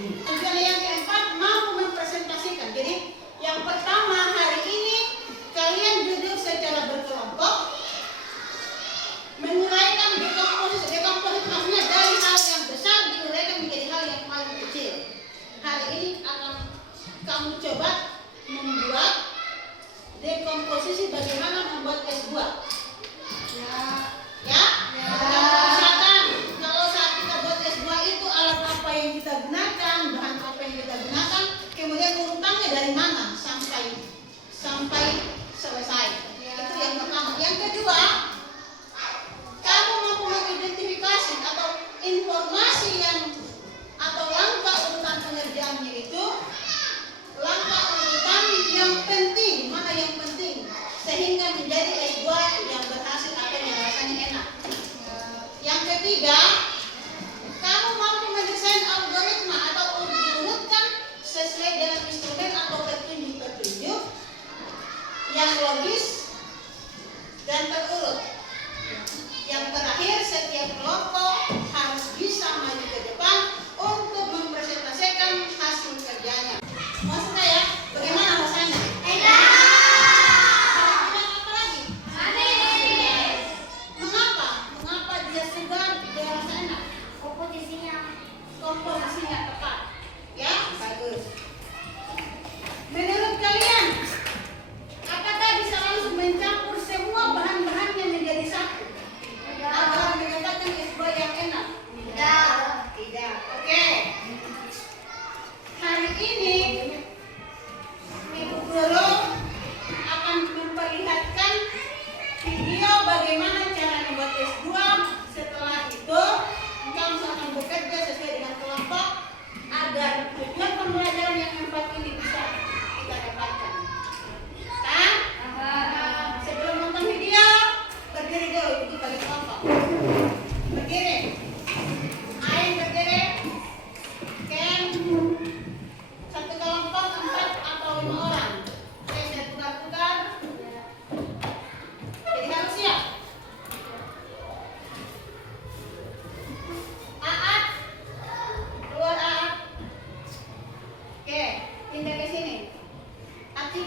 Tujuan yang keempat, mampu mempresentasikan. Jadi yang pertama, hari ini kalian duduk secara berkelompok, menguraikan dekomposisi. Dekomposisi maksudnya dari hal yang besar diuraikan menjadi hal yang paling kecil. Hari ini akan kamu coba membuat dekomposisi bagaimana membuat S2. Ya? Misalkan kalau saat kita buat S2 itu alat apa yang kita gunakan, bahan apa yang kita gunakan, kemudian urutannya dari mana sampai selesai. Itu yang pertama. Yang kedua, kamu mampu mengidentifikasi atau informasi yang atau langkah urutan pengerjaannya itu, langkah urutan yang penting, mana yang penting sehingga menjadi S2 yang berhasil atau yang rasanya enak. Yang ketiga, kamu mampu mendesain algoritma atau diurutkan sesuai dengan instrumen atau petunjuk-petunjuk yang logis dan terurut. Yang terakhir, setiap kelompok harus bisa maju ke depan untuk mempresentasikan hasil kerjanya. Maksudnya ya, bagaimana rasanya? Enak. Apa lagi? Manis. Mengapa? Mengapa dia segar, dia rasa enak? Komposisinya tepat. Ya, bagus. Menurut kalian, apakah bisa langsung mencampur semua bahan-bahannya menjadi satu agar mendapatkan S2 yang enak? Tidak. Oke. Hari ini Ibu Guru akan memperlihatkan video bagaimana cara membuat S2. Setelah itu kamu akan bekerja sesuai dengan kelompok agar tujuan pembelajaran yang 4 ini bisa kita dapatkan. Kan? Sebelum nonton video, berdiri dulu di bagi kelompok. Berdiri. Ain berdiri. Ken. Satu kelompok 4 atau 5 orang. Oke, saya tukar-tukar. Jadi harus siap. Aat. Keluar Aat. Oke, pindah ke sini. Atika.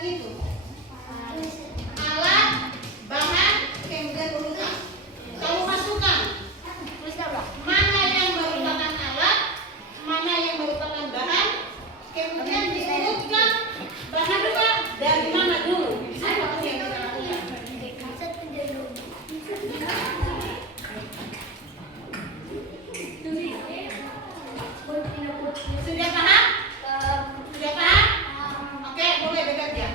tadi itu? Alat, bahan, kemudian urutan. Kamu masukkan. Mana yang merupakan alat, mana yang merupakan bahan, kemudian diurutkan bahan apa dari mana dulu. Apa yang kita lakukan? Sudah paham? Sudah paham? Oke, boleh bekerja.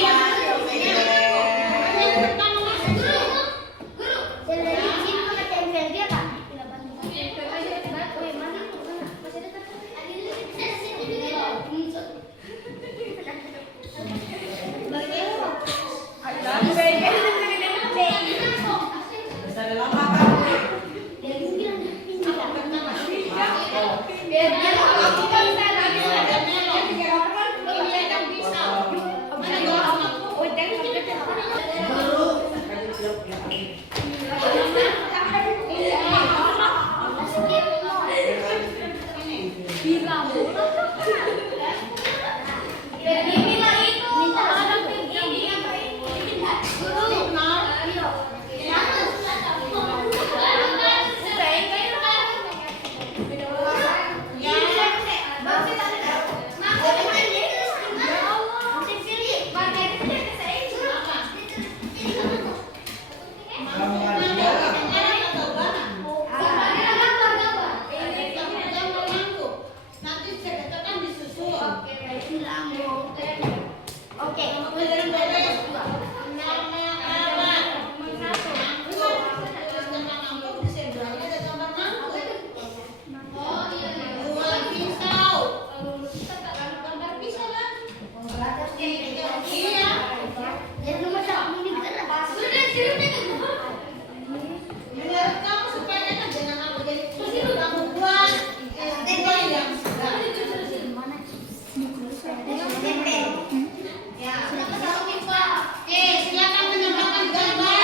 Yang Oke. Nama alat. Mangkuk. Terus nama mangkuk di sebelahnya ada gambar mangkuk. Dua pisau. Gambar pisau kan? Iya. Menurut kamu supaya enak dengan apa? Jadi kamu buat S2 yang sudah. Ya. Oke, silakan menambahkan gambar.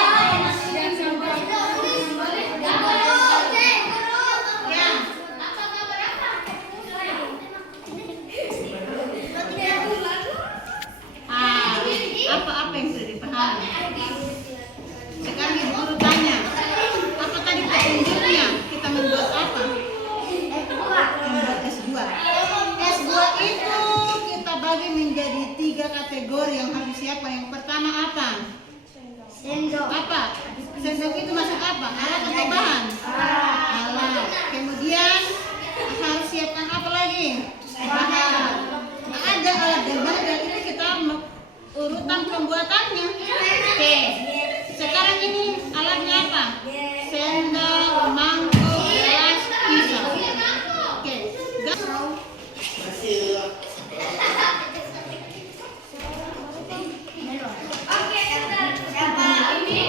Ya. Apa yang sudah dipahami? Sekarang ibu guru tanya, apa tadi petunjuknya? Kita membuat apa? Membuat S2. S2 itu kita bagi menjadi 3 kategori yang harus siapa. Yang pertama apa? Sendok. Apa? Sendok itu masuk apa? Alat atau bahan? Alat. Kemudian harus siapkan apa lagi? Bahan. Nah, ada alat dan bahan dan itu kita urutan pembuatannya. Oke. Sekarang ini alatnya apa? Sendok, mangkuk, gelas, pisau. Oke. Pisau, apa lagi?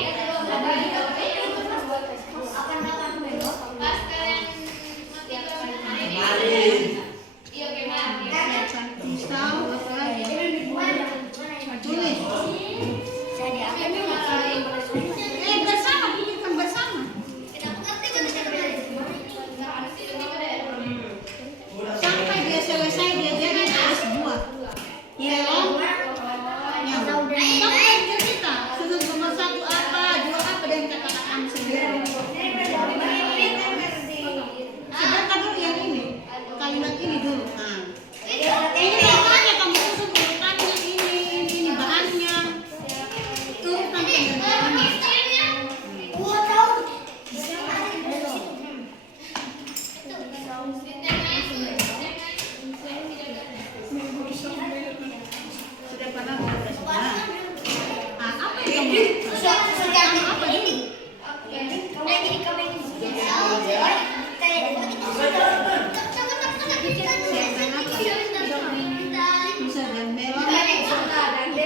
Tulis. Bersama, bukan bersama. Sampai dia selesai dia jangan harus buat. Ya, yang sampai dia kita sudut nomor 1 apa, 2 apa dan kata-kata sendiri. Sebentar dulu yang ini, kalimat ini dulu. Nah, ini makanya kamu susun urutannya ini bahannya, urutan pembuatannya. Sudah pernah belajar sejarah? Apa yang kamu apa ini? Bisa dan melon. Apa lagi?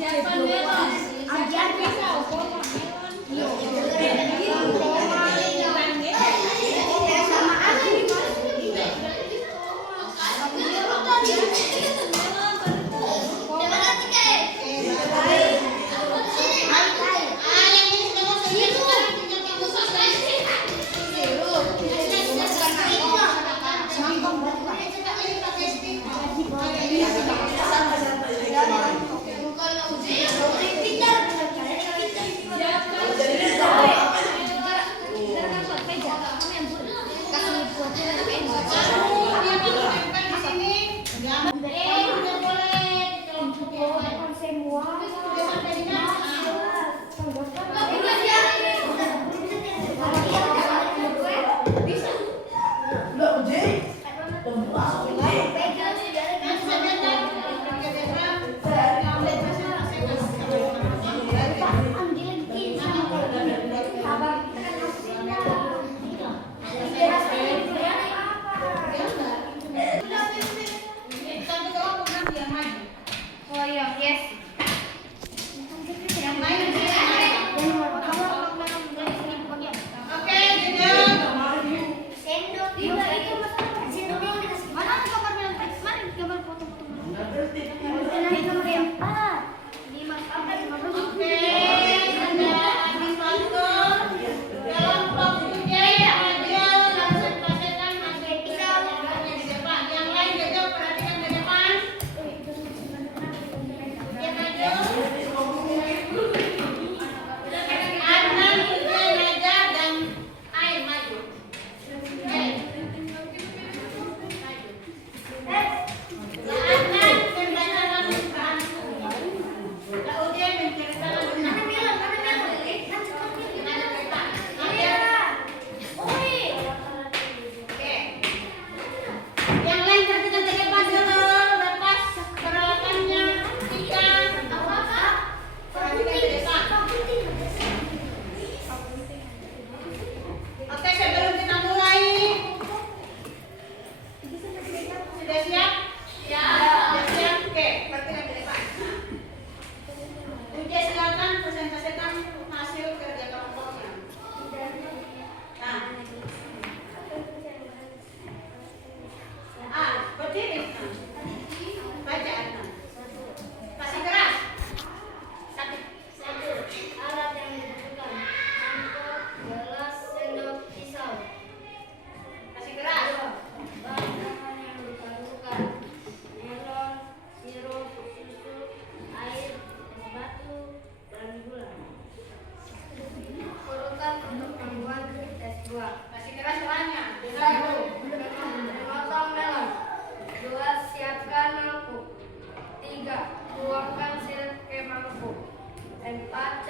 Siapkan melon.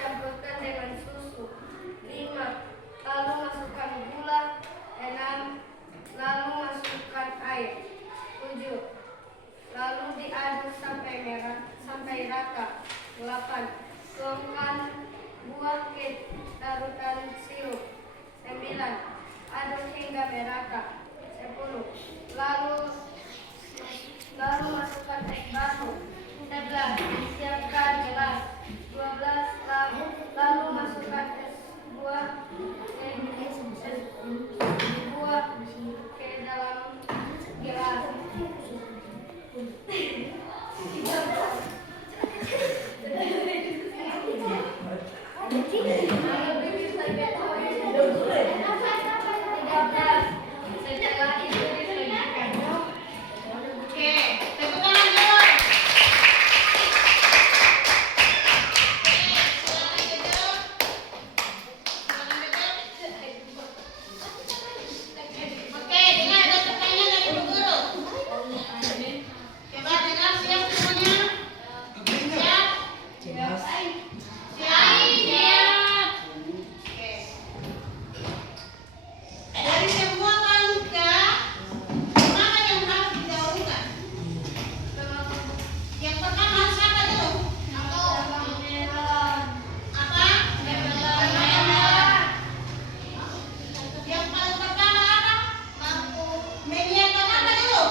campurkan dengan susu. 5. Lalu masukkan gula. 6. Lalu masukkan air. 7. Lalu diaduk sampai rata. 8. Tuangkan buah ke larutan sirup. 9. Aduk hingga merata. 10. Lalu masukkan es batu. 11. Siapkan gelas. 12. Lalu masukkan es buah ke dalam gelas. Setelah itu disajikan. Oke, tepuk tangan dulu. Silakan duduk. Oke, dengar ada pertanyaan dari Ibu Guru. Coba dengar, siap semuanya? Siap? Siap. Oke. Dari semua angka, mana yang harus didahulukan? Yang pertama siapa dulu? Apa? Yang paling pertama apa? Menyiapkan apa dulu?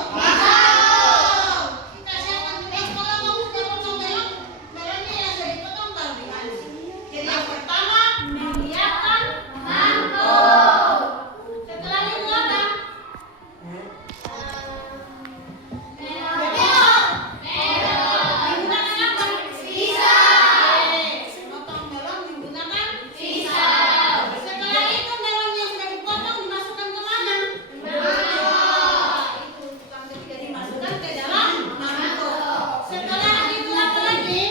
Kita siapkan kalau kamu sudah potong melonnya yang sudah dipotong taruh di mana? Jadi yang pertama menyiapkan mangkok. Setelah itu apa? Menggunakan apa? Pisau. Memotong melon menggunakan pisau. Setelah itu melon yang sudah dipotong dimasukkan ke mana? Itu tukang ketiga dimasukkan ke dalam mangkok. Setelah itu apa lagi?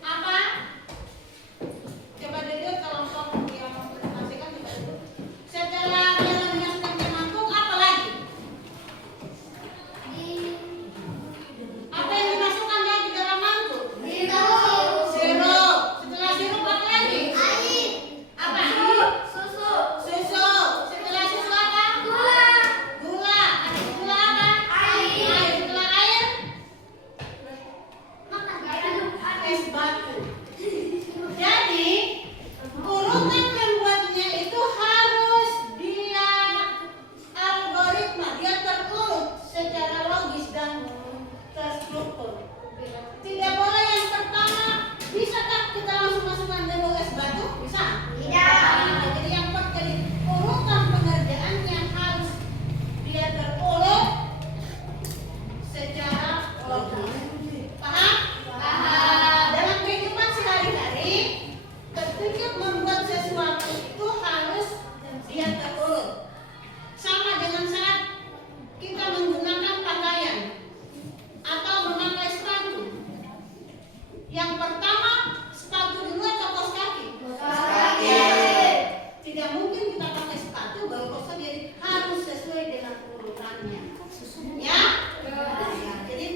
Apa? Coba duduk kelompok yang mempresentasikan coba duduk. Setelah melon dimasukkan ke mangkok apa lagi? Apa yang dimasukkan lagi ke dalam mangkuk? Sirup. Setelah sirup apa lagi? Apa? Susu. Setelah susu apa? Gula. Ada gula apa? Air. Setelah air? Es batu. Jadi urutan membuatnya itu harus dia algoritma, dia terurut secara logis dan terstruktur. Tidak boleh yang pertama, bisakah kita langsung masukkan dulu es batu? Bisa? Nah, jadi yang jadi urutan pengerjaannya harus dia terurut secara logis. Paham? Dalam kehidupan sehari-hari, ketika membuat sesuatu itu harus dia terurut. Sama dengan saat kita menggunakan pakaian atau memakai sepatu. Yang pertama, sepatu dulu atau kaos kaki? Tidak mungkin kita pakai sepatu baru kaos kaki, jadi harus sesuai dengan urutannya. Ya? Jadi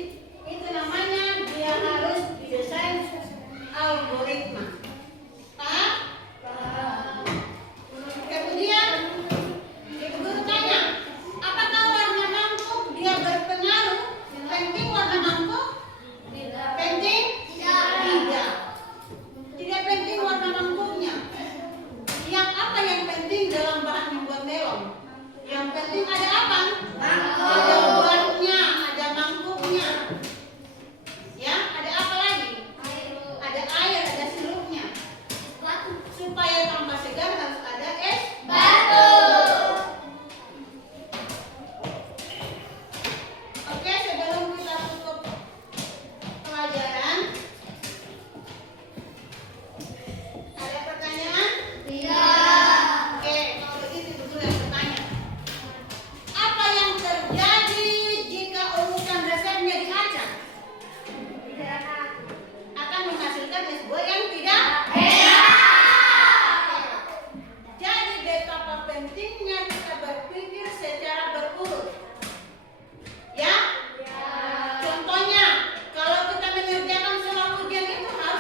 itu namanya dia harus didesain algoritma. Paham? Kemudian Ibu Guru tanya, apakah warna mangkuk dia berpengaruh? Penting warna mangkuk? Penting? Tidak. Tidak penting warna mangkuknya. Yang apa yang penting dalam bahan membuat melon? Yang penting ada apa? Ada buahnya, ada mangkuknya. Ya, ada apa lagi? Ada air, ada sirupnya. Supaya tambah segar harus ada es batu. Oke, sebelum kita tutup pelajaran, ada pertanyaan? Oke, kalau begitu dulu yang bertanya. Apa yang terjadi jika urutan resepnya diacak? Akan menghasilkan es buah yang tidak Jadi betapa pentingnya kita berpikir secara berurut. Ya? Contohnya, kalau kita mengerjakan sebuah ujian itu harus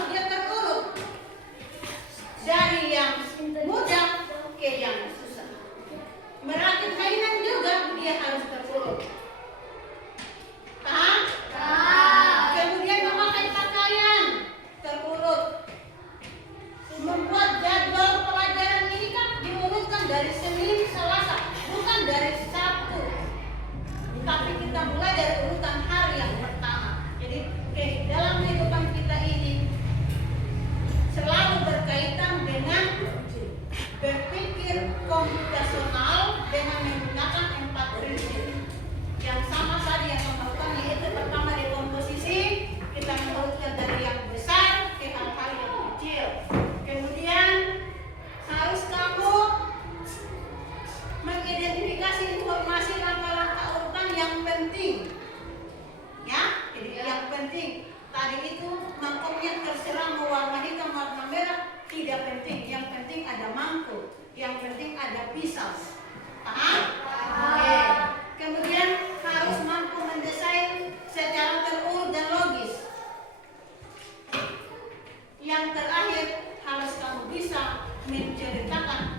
yang terakhir harus kamu bisa menceritakan